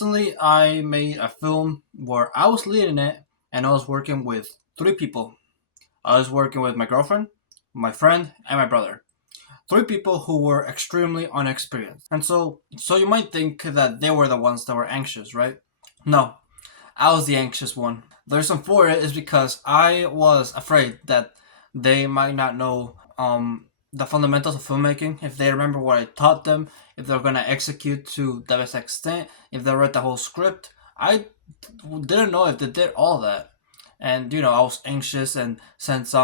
recently I made a film where I was leading it and I was working with three people. I was working with my girlfriend, my friend, and my brother. Three people who were extremely unexperienced. And so you might think that they were the ones that were anxious, right? No, I was the anxious one. The reason for it is because I was afraid that they might not know the fundamentals of filmmaking, if they remember what I taught them, if they're gonna execute to the best extent, if they read the whole script. I didn't know if they did all that, and I was anxious, and since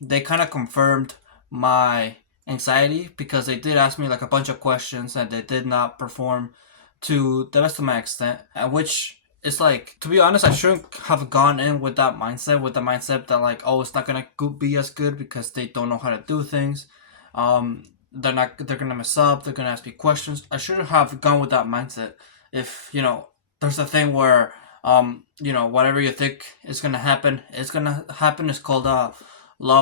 they kind of confirmed my anxiety because they did ask me like a bunch of questions and they did not perform to the best of my extent, and which it's like, to be honest, I shouldn't have gone in with that mindset, with the mindset that like, oh, it's not gonna be as good because they don't know how to do things. They're gonna mess up. They're gonna ask me questions. I shouldn't have gone with that mindset. If there's a thing where whatever you think is gonna happen, it's gonna happen. It's called law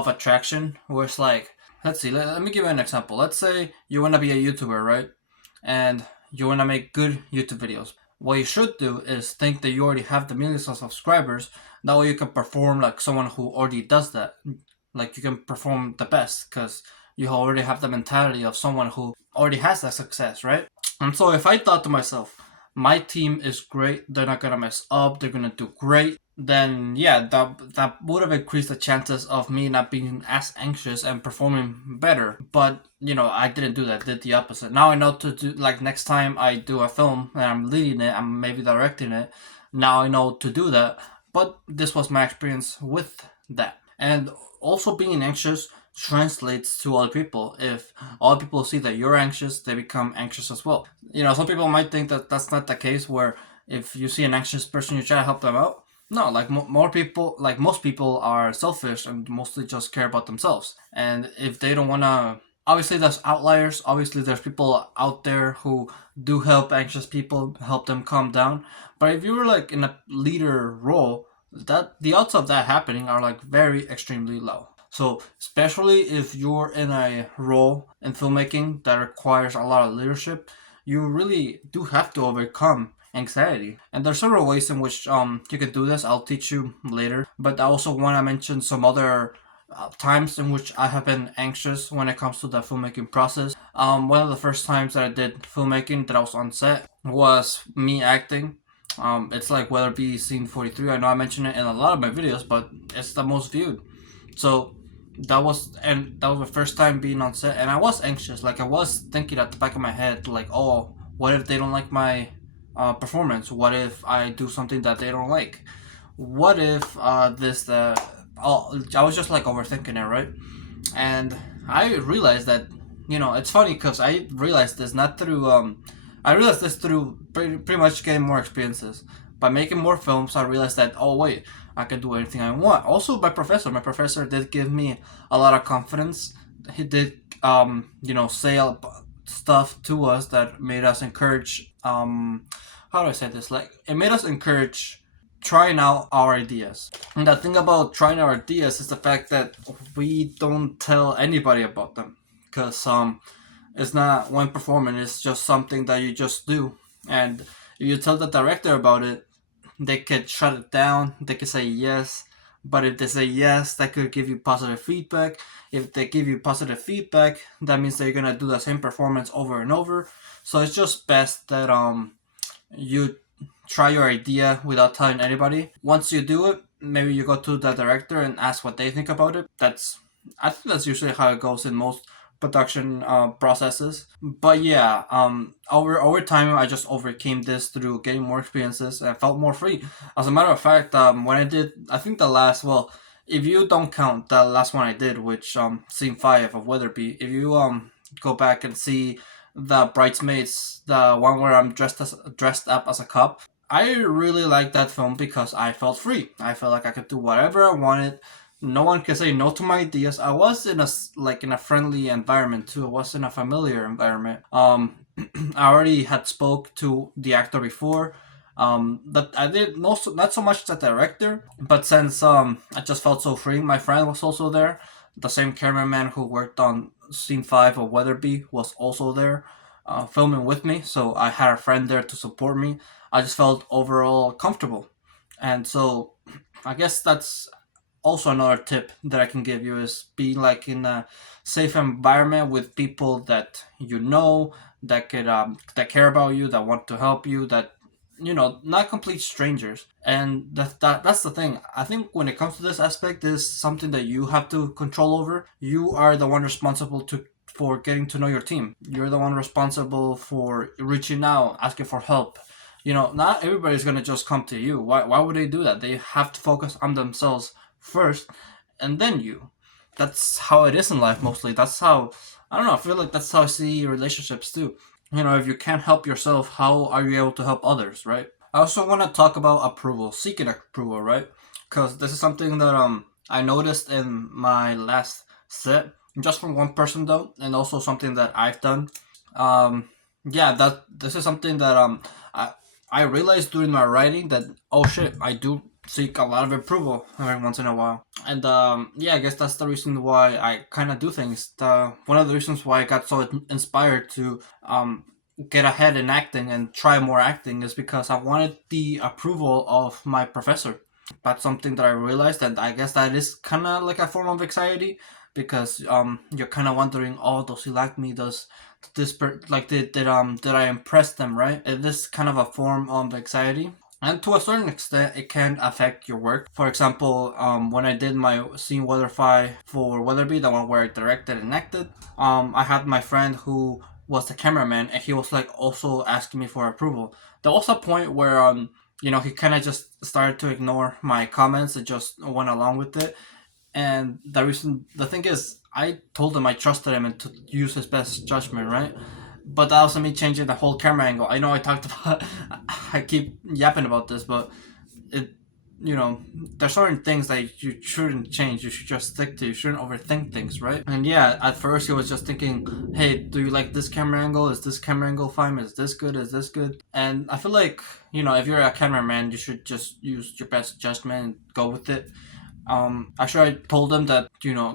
of attraction, where it's like, let's see. Let me give you an example. Let's say you wanna be a YouTuber, right? And you wanna make good YouTube videos. What you should do is think that you already have the millions of subscribers. That way you can perform like someone who already does that. Like you can perform the best because you already have the mentality of someone who already has that success, right? And so if I thought to myself, my team is great, they're not gonna mess up, they're gonna do great, then yeah, that would have increased the chances of me not being as anxious and performing better. But I didn't do that. Did the opposite. Now I know to do, like, next time I do a film and I'm leading it, I'm maybe directing it. Now I know to do that. But this was my experience with that, and also being anxious translates to other people. If other people see that you're anxious, they become anxious as well. Some people might think that that's not the case, where if you see an anxious person, you try to help them out. No, like more people, like most people are selfish and mostly just care about themselves. And if they don't want to, obviously there's outliers. Obviously there's people out there who do help anxious people, help them calm down. But if you were like in a leader role, that the odds of that happening are like very extremely low. So especially if you're in a role in filmmaking that requires a lot of leadership, you really do have to overcome anxiety. And there's several ways in which you can do this. I'll teach you later. But I also want to mention some other times in which I have been anxious when it comes to the filmmaking process. One of the first times that I did filmmaking that I was on set was me acting. It's like whether it be scene 43. I know I mention it in a lot of my videos, but it's the most viewed. So that was my first time being on set, and I was anxious. Like I was thinking at the back of my head, like, oh, what if they don't like my performance? What if I do something that they don't like? What if this that? Oh, I was just like overthinking it, right? And I realized that it's funny because I realized this not through I realized this through pretty much getting more experiences. By making more films, I realized that, oh wait, I can do anything I want. Also, my professor did give me a lot of confidence. He did, say stuff to us that made us encourage. How do I say this? Like, it made us encourage trying out our ideas. And the thing about trying our ideas is the fact that we don't tell anybody about them, because it's not one performance. It's just something that you just do, and if you tell the director about it, they could shut it down. They could say yes, but if they say yes, that could give you positive feedback. If they give you positive feedback, that means they're gonna do the same performance over and over. So it's just best that you try your idea without telling anybody. Once you do it, maybe you go to the director and ask what they think about it. I think that's usually how it goes in most production processes. But yeah, over time, I just overcame this through getting more experiences, and I felt more free. As a matter of fact, when I did, I think the last, well, if you don't count the last one I did, which scene 5 of Weatherby, if you go back and see the bridesmaids, the one where I'm dressed up as a cop, I really liked that film because I felt free. I felt like I could do whatever I wanted. No one can say no to my ideas. I was in a friendly environment too. I was in a familiar environment. I already had spoke to the actor before. But I did not so much the director, but since I just felt so free. My friend was also there. The same cameraman who worked on scene 5 of Weatherby was also there. filming with me, so I had a friend there to support me. I just felt overall comfortable, and so I guess that's also another tip that I can give you is be like in a safe environment with people that you know, that care about you, that want to help you, that not complete strangers. And that's the thing. I think when it comes to this aspect, is something that you have to control over. You are the one responsible to for getting to know your team. You're the one responsible for reaching out, asking for help. Not everybody's gonna just come to you. Why would they do that? They have to focus on themselves first, and then you. That's how it is in life mostly. That's how, I don't know, I feel like that's how I see relationships too. If you can't help yourself, how are you able to help others, right? I also want to talk about approval, seeking approval, right? Because this is something that I noticed in my last set, just from one person though, and also something that I've done. Um, yeah, that this is something that I realized during my writing that, oh shit, I do seek a lot of approval every once in a while. And yeah, I guess that's the reason why I kind of do things. One of the reasons why I got so inspired to get ahead in acting and try more acting is because I wanted the approval of my professor. That's something that I realized, and I guess that is kind of like a form of anxiety because you're kind of wondering, oh, does he like me? Does like did I impress them, right? It is kind of a form of anxiety, and to a certain extent it can affect your work. For example, when I did my scene Weatherfy for Weatherby, the one where I directed and acted, I had my friend who was the cameraman, and he was like also asking me for approval. There was a point where he kind of just started to ignore my comments and just went along with it. And the thing is, I told him I trusted him and to use his best judgment, right? But that also means changing the whole camera angle. I know I talked about, I keep yapping about this, but it, there's certain things that you shouldn't change. You should just stick to. You shouldn't overthink things, right? And yeah, at first he was just thinking, hey, do you like this camera angle? Is this camera angle fine? Is this good? Is this good? And I feel like, if you're a cameraman, you should just use your best judgment and go with it. Actually, I told them that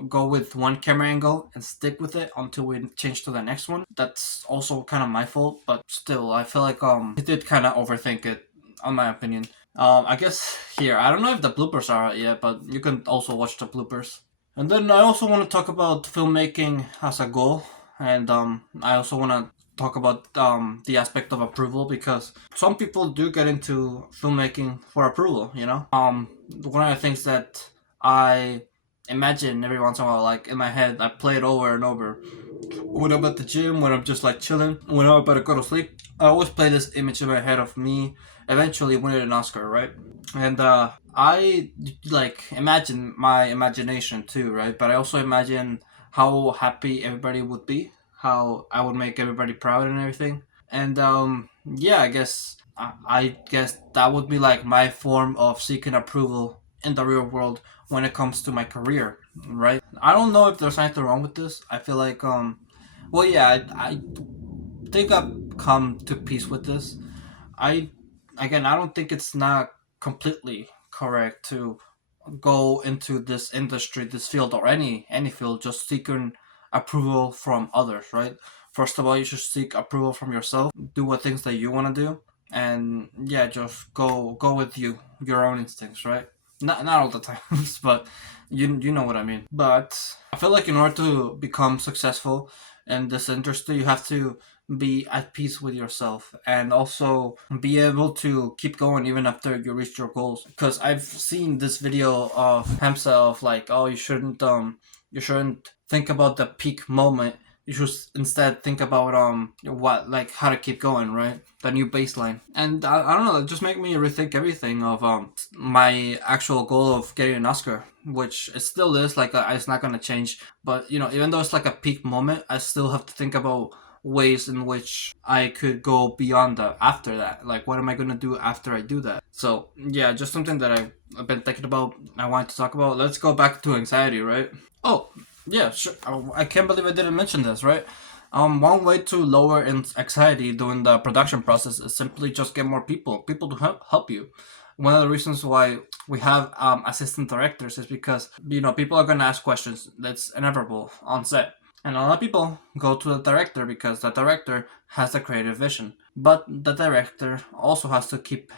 go with one camera angle and stick with it until we change to the next one. That's also kind of my fault, but still, I feel like I did kind of overthink it, on my opinion. I guess here I don't know if the bloopers are out yet, but you can also watch the bloopers. And then I also want to talk about filmmaking as a goal, and I also want to talk about the aspect of approval because some people do get into filmmaking for approval. One of the things that I imagine every once in a while, like in my head, I play it over and over. When I'm at the gym, when I'm just like chilling, when I'm about to go to sleep, I always play this image in my head of me eventually winning an Oscar, right? And I like imagine my imagination too, right? But I also imagine how happy everybody would be, how I would make everybody proud and everything. And yeah, I guess that would be like my form of seeking approval in the real world when it comes to my career, right? I don't know if there's anything wrong with this. I feel like well, yeah, I think I've come to peace with this. I Again, I don't think it's not completely correct to go into this industry, this field, or any field, just seeking approval from others, right? First of all, you should seek approval from yourself. Do what things that you want to do, and yeah, just go with your own instincts, right? Not all the times, but you know what I mean. But I feel like in order to become successful in this industry, you have to be at peace with yourself and also be able to keep going even after you reach your goals. Because I've seen this video of himself like, oh, you shouldn't think about the peak moment. You should instead think about what, like, how to keep going, right? The new baseline. And I don't know, it just make me rethink everything of my actual goal of getting an Oscar, which it still is like it's not gonna change. But even though it's like a peak moment, I still have to think about ways in which I could go beyond that after that. Like, what am I gonna do after I do that? So yeah, just something that I've been thinking about. I wanted to talk about. Let's go back to anxiety, right? Oh yeah, sure. I can't believe I didn't mention this, right? One way to lower anxiety during the production process is simply just get more people to help you. One of the reasons why we have assistant directors is because people are gonna ask questions. That's inevitable on set. And a lot of people go to the director because the director has the creative vision. But the director also has to keep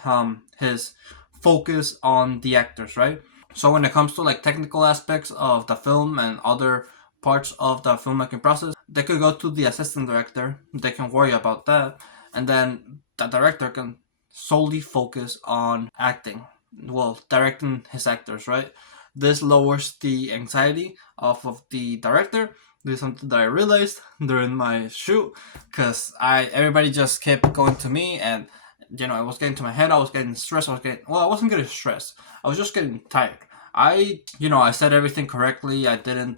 his focus on the actors, right? So when it comes to like technical aspects of the film and other parts of the filmmaking process, they could go to the assistant director. They can worry about that, and then the director can solely focus on acting. Well, directing his actors, right? This lowers the anxiety off of the director. This is something that I realized during my shoot, because I everybody just kept going to me, and it was getting to my head. I was getting stressed. I wasn't getting stressed. I was just getting tired. I said everything correctly. I didn't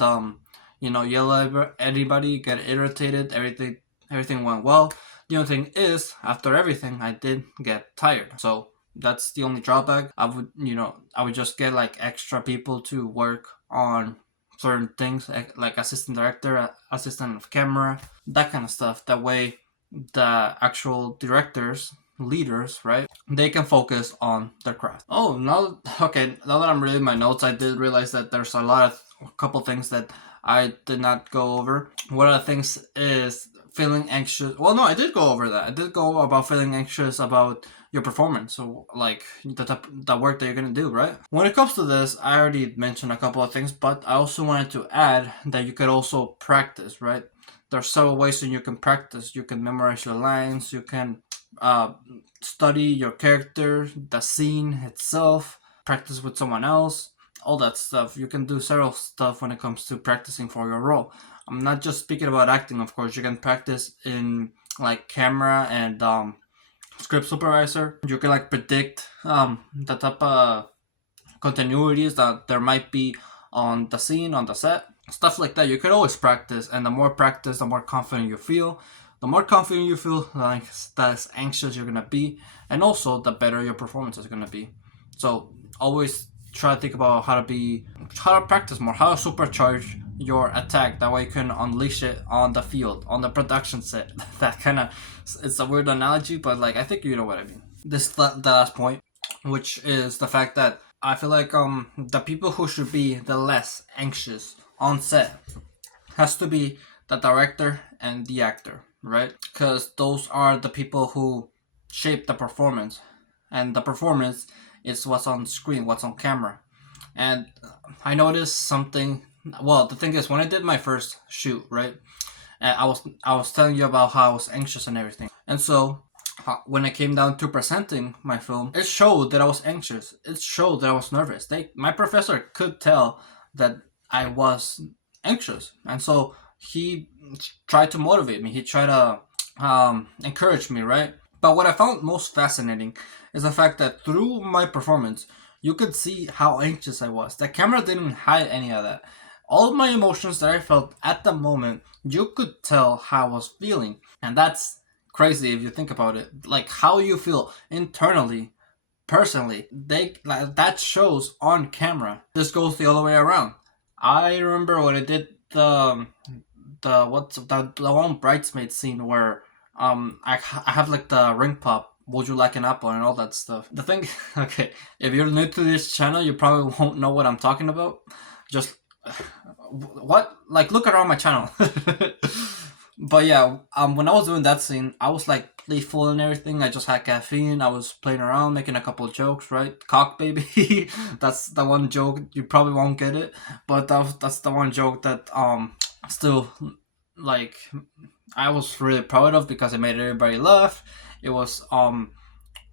yell at anybody, get irritated. Everything went well. The only thing is, after everything, I did get tired. So that's the only drawback. I would just get like extra people to work on certain things, like assistant director, assistant of camera, that kind of stuff. That way, the actual directors, leaders, right, they can focus on their craft. Oh, now that I'm reading my notes, I did realize that there's a couple things that I did not go over. One of the things is feeling anxious. Well, no, I did go over that. I did go about feeling anxious about your performance. So, like the work that you're gonna do, right? When it comes to this, I already mentioned a couple of things, but I also wanted to add that you could also practice, right? There's several ways that you can practice. You can memorize your lines. You can uh, study your character, the scene itself, practice with someone else, all that stuff. You can do several stuff when it comes to practicing for your role. I'm not just speaking about acting, of course. You can practice in like camera and script supervisor. You can like predict the type of continuities that there might be on the scene, on the set, stuff like that. You could always practice, and the more practice, the more confident you feel. The more confident you feel, like less anxious you're gonna be, and also the better your performance is gonna be. So always try to think about how to practice more, how to supercharge your attack. That way you can unleash it on the field, on the production set. That kind of, it's a weird analogy, but like I think you know what I mean. This the last point, which is the fact that I feel like the people who should be the less anxious on set has to be the director and the actor, right? Because those are the people who shape the performance, and the performance is what's on screen, what's on camera. And I noticed something. Well, the thing is, when I did my first shoot, right, I was telling you about how I was anxious and everything, and so when it came down to presenting my film, it showed that I was anxious. It showed that I was nervous. My professor could tell that I was anxious, and so he tried to motivate me. He tried to encourage me, right? But what I found most fascinating is the fact that through my performance, you could see how anxious I was. The camera didn't hide any of that. All of my emotions that I felt at the moment, you could tell how I was feeling. And that's crazy if you think about it. Like how you feel internally, personally, that shows on camera. This goes the other way around. I remember when I did the one bridesmaid scene where I have like the ring pop. Would you like an apple and all that stuff? The thing, okay, if you're new to this channel, you probably won't know what I'm talking about. Just what, like, look around my channel. But yeah, when I was doing that scene, I was like playful and everything. I just had caffeine. I was playing around, making a couple of jokes, right? Cock baby. That's the one joke you probably won't get it, but that's the one joke that still, like, I was really proud of because it made everybody laugh. It was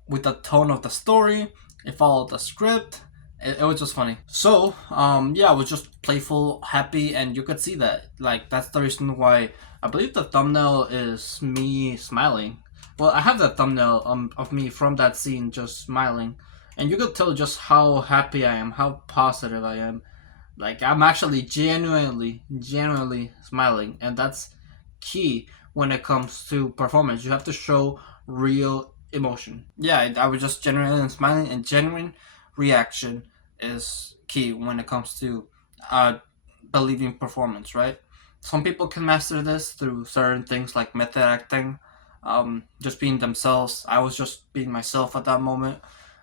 with the tone of the story. It followed the script. It was just funny. So yeah, I was just playful, happy, and you could see that. Like that's the reason why I believe the thumbnail is me smiling. Well, I have that thumbnail of me from that scene just smiling, and you could tell just how happy I am, how positive I am. Like I'm actually genuinely smiling, and that's key when it comes to performance. You have to show real emotion. Yeah, I was just genuinely smiling, and genuine reaction is key when it comes to uh, believing performance. Right? Some people can master this through certain things like method acting, just being themselves. I was just being myself at that moment.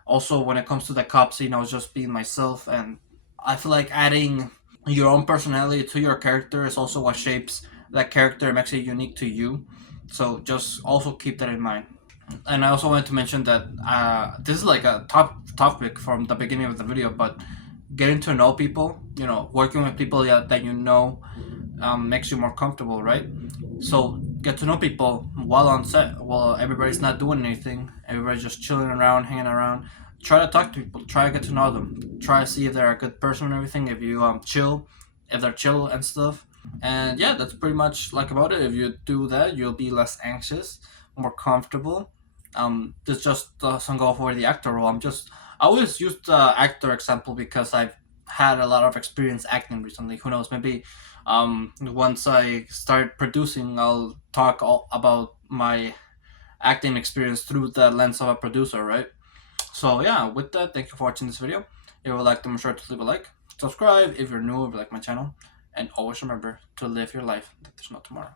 Also, when it comes to the cop scene, I was just being myself, and I feel like adding your own personality to your character is also what shapes that character makes it unique to you. So just also keep that in mind. And I also wanted to mention that this is like a top topic from the beginning of the video, but getting to know people, working with people that you know, makes you more comfortable, right? So get to know people while on set, while everybody's not doing anything, everybody's just chilling around, hanging around. Try to talk to people, try to get to know them, try to see if they're a good person and everything. If you chill, if they're chill and stuff. And yeah, that's pretty much like about it. If you do that, you'll be less anxious, more comfortable. This just doesn't go for the actor role. I always use the actor example because I've had a lot of experience acting recently. Who knows? Maybe once I start producing, I'll talk all about my acting experience through the lens of a producer, right? So yeah, with that, thank you for watching this video. If you would like to, make sure to leave a like, subscribe if you're new, if you like my channel, and always remember to live your life like there's no tomorrow.